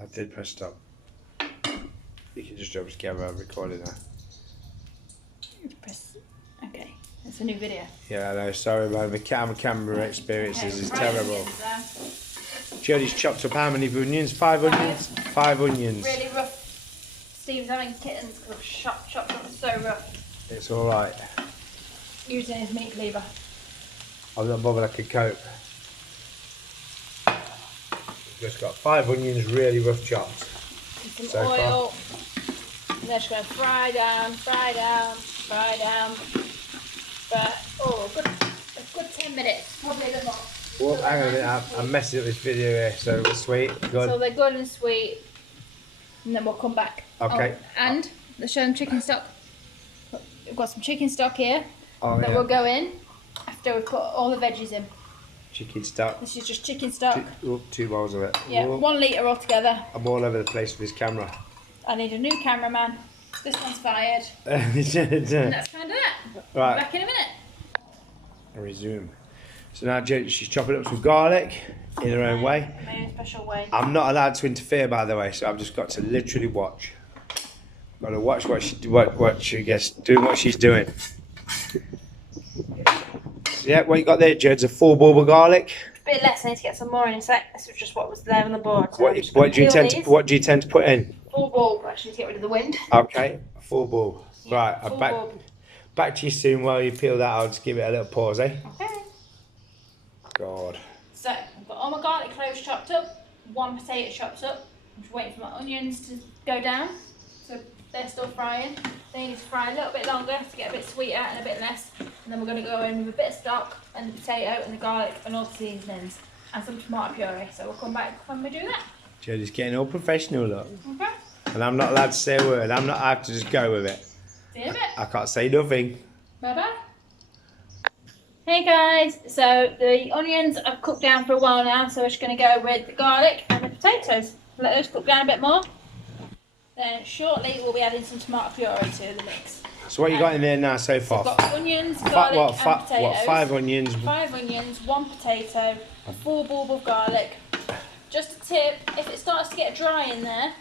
I did press stop. You can just drop the camera recording now. Press. Okay, it's a new video. Yeah, I know. Sorry, man. The camera experiences is terrible. Jodie's chopped up how many onions? 5 onions? 5 onions. Really rough. Steve's having kittens because I've chopped up so rough. It's alright. Using his meat cleaver. I'm not bothered, I can cope. We've just got 5 onions really rough chopped. Some so oil. And they're just going to fry down. But, oh, a good 10 minutes. Probably a bit more. Well, hang on a minute, I'm messing up this video here, so it's sweet. Good. So they're good and sweet. And then we'll come back. Okay. Oh, and let's show them chicken stock. We've got some chicken stock here that will go in after we put all the veggies in. Chicken stock. This is just chicken stock. 2 bowls of it. Yeah, 1 litre altogether. I'm all over the place with this camera. I need a new cameraman. This one's fired. And that's kind of that. Right. Back in a minute. I resume. So now she's chopping up some garlic in her own way. My own special way. I'm not allowed to interfere, by the way, so I've just got to literally watch. Got to watch what she gets doing, what she's doing. So yeah, what you got there, Jod's a full bulb of garlic. A bit less. I need to get some more in a sec. This was just what was there on the board. So What do you tend to put in? Full bulb, actually, to get rid of the wind. Okay, a full bulb. Yeah, right, full back to you soon. While you peel that, I'll just give it a little pause, eh? Okay. God. So I've got all my garlic cloves chopped up, 1 potato chopped up. I'm just waiting for my onions to go down. So they're still frying. They need to fry a little bit longer to get a bit sweeter and a bit less. And then we're going to go in with a bit of stock and the potato and the garlic and all the seasonings and some tomato puree. So we'll come back when we do that. Jodie's getting all professional, look. Okay. And I'm not allowed to say a word. I have to just go with it. See you in a bit. I can't say nothing. Bye bye. Hey guys, so the onions I've cooked down for a while now, so we're just going to go with the garlic and the potatoes. Let those cook down a bit more. Then shortly we'll be adding some tomato puree to the mix. So what you got in there now so far? So I've got onions, garlic and potatoes. What, 5 onions? 5 onions, 1 potato, a full bulb of garlic. Just a tip, if it starts to get dry in there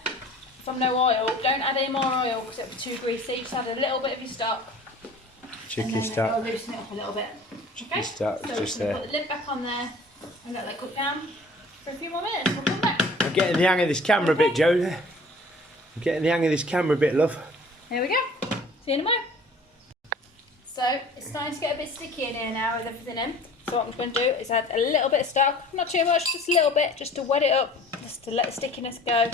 from no oil, don't add any more oil because it'll be too greasy. Just add a little bit of your stock. Chicken stock. And then loosen it up a little bit. Okay? Stock, so just we're there. going to put the lid back on there and let that cook down for a few more minutes. We'll come back. I'm getting the hang of this camera a bit, Jodie. I'm getting the hang of this camera a bit, love. Here we go. See you in a moment. So it's starting to get a bit sticky in here now with everything in. So what I'm going to do is add a little bit of stock, not too much, just a little bit, just to wet it up, just to let the stickiness go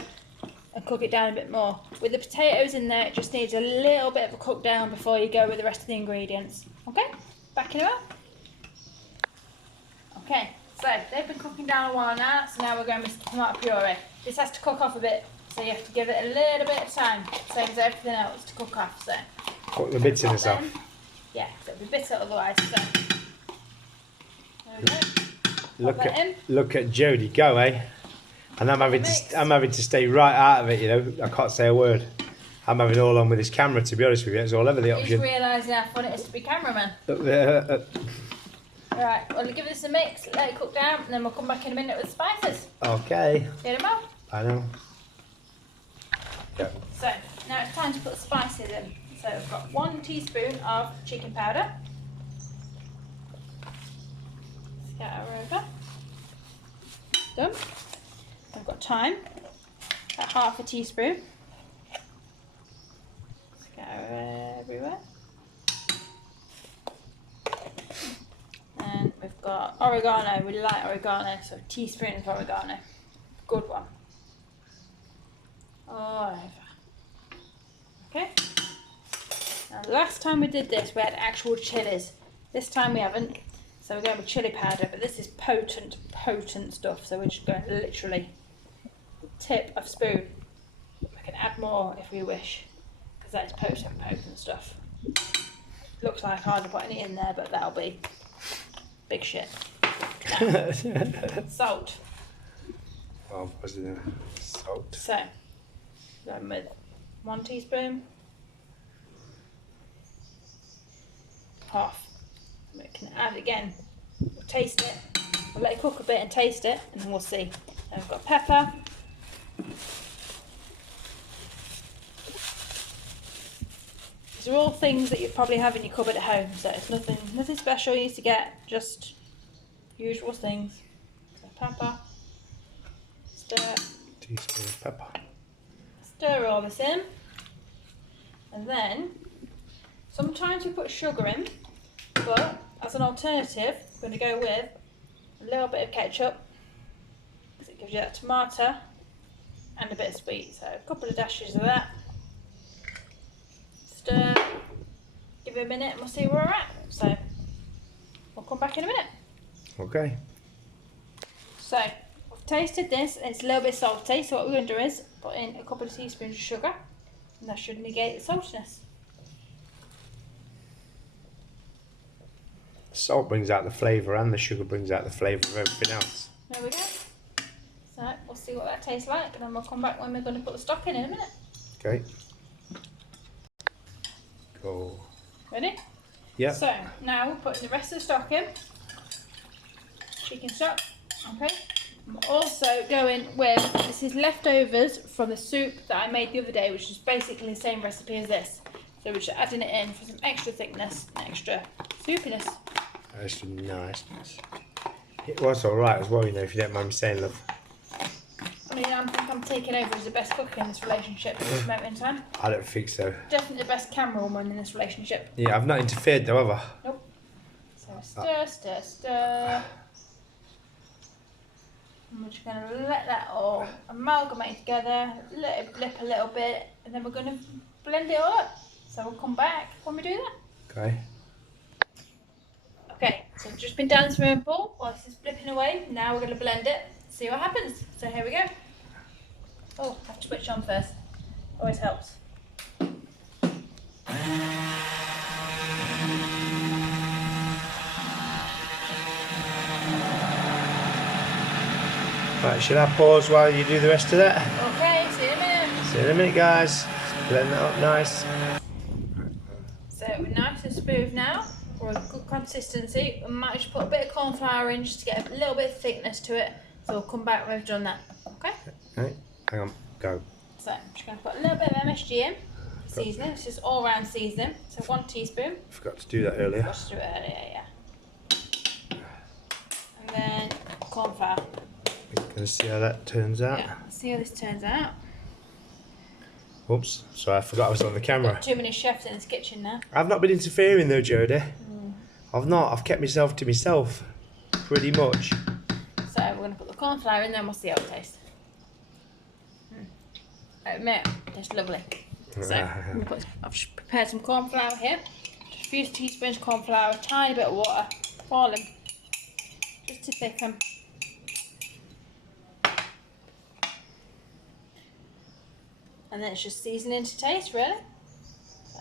and cook it down a bit more. With the potatoes in there, it just needs a little bit of a cook down before you go with the rest of the ingredients. Okay, back in a minute. Okay, so they've been cooking down a while now, so now we're going with tomato puree. This has to cook off a bit, so you have to give it a little bit of time, same as everything else, to cook off. So Cook the bitterness off. Yeah, so it'll be bitter otherwise. So there we go. Look at Jodie go, eh? And I'm having to stay right out of it, you know. I can't say a word. I'm having all on with this camera, to be honest with you. It's all over the He's option. realising how fun it is to be cameraman. Right, well, give this a mix, let it cook down, and then we'll come back in a minute with the spices. Okay. Get them out. I know. Yeah. So now it's time to put the spices in. So I've got 1 teaspoon of chicken powder. Scatter over. Done. I've got thyme, about 1/2 teaspoon. Scatter everywhere. And we've got oregano, we like oregano, so a teaspoon of oregano. Good one. All over. Okay. Now the last time we did this, we had actual chilies. This time we haven't. So we're going with chili powder, but this is potent stuff. So we're just going literally the tip of spoon. We can add more if we wish, because that is potent stuff. Looks like hardly putting it in there, but that'll be big shit. Now, salt. Oh, what's it in? Salt. So going with 1 teaspoon. Half. We can add again. We'll taste it. We'll let it cook a bit and taste it, and then we'll see. And we've got pepper, These are all things that you probably have in your cupboard at home, so it's nothing special you need to get, just usual things. So pepper, stir. Teaspoon of pepper. Stir all this in, and then sometimes we put sugar in, but as an alternative, we're going to go with a little bit of ketchup because it gives you that tomato and a bit of sweet. So a couple of dashes of that. Stir, give it a minute, and we'll see where we're at. So we'll come back in a minute. Okay. So we've tasted this, and it's a little bit salty. So what we're going to do is put in a couple of teaspoons of sugar, and that should negate the saltiness. Salt brings out the flavour, and the sugar brings out the flavour of everything else. There we go. So we'll see what that tastes like, and then we'll come back when we're going to put the stock in a minute. Okay. Go. Ready? Yeah. So now we're putting the rest of the stock in. Chicken stock. Okay. I'm also going with, this is leftovers from the soup that I made the other day, which is basically the same recipe as this. So we're just adding it in for some extra thickness and extra soupiness. That's niceness. It was alright as well, you know, if you don't mind me saying, love. I mean, I think I'm taking over as the best cook in this relationship at this moment in time. I don't think so. Definitely the best camerawoman in this relationship. Yeah, I've not interfered though, have I? Nope. So stir, stir, stir. And we're just going to let that all amalgamate together, let it blip a little bit, and then we're going to blend it all up. So we'll come back when we do that. Okay. Okay, so we've just been down the swimming pool while this is blipping away. Now we're going to blend it, see what happens. So here we go. Oh, I have to switch on first. Always helps. Right, should I pause while you do the rest of that? Okay, see you in a minute. See you in a minute, guys. Blend that up nice. So we're nice and smooth now. We're a good consistency. We might just put a bit of corn flour in just to get a little bit of thickness to it. So we'll come back when we've done that. Okay? Okay, hang on, go. So I'm just going to put a little bit of MSG in. Seasoning. This is all round seasoning. So 1 teaspoon. Forgot to do that earlier. Forgot to do it earlier, yeah. And then corn flour. Gonna see how that turns out. Yeah, see how this turns out. Oops, sorry, I forgot I was on the camera. Got too many chefs in this kitchen now. I've not been interfering though, Jodie. I've not. I've kept myself to myself, pretty much. So we're going to put the corn flour in, then we'll see how it tastes. I admit, it's lovely. So I've just prepared some corn flour here. Just a few teaspoons of corn flour, a tiny bit of water, all in, just to thicken. And then it's just seasoning to taste, really. So,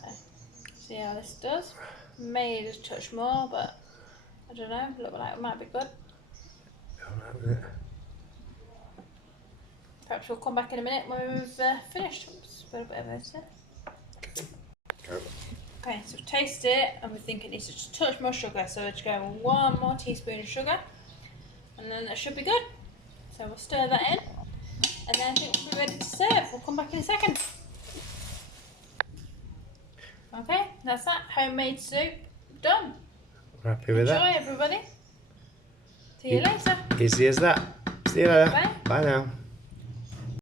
see how this does. Maybe just a touch more, but I don't know. Look like it might be good. Alright with it. Perhaps we'll come back in a minute when we've finished. Oops, a little bit of this there. Okay. Go. Okay, so we've tasted it and we think it needs just a touch more sugar. So we're just going 1 more teaspoon of sugar, and then that should be good. So we'll stir that in. And then I think we'll be ready to serve. We'll come back in a second. Okay, that's that. Homemade soup done. We're happy with that. Enjoy, everybody. See you later. Easy as that. See you later. Bye. Bye now.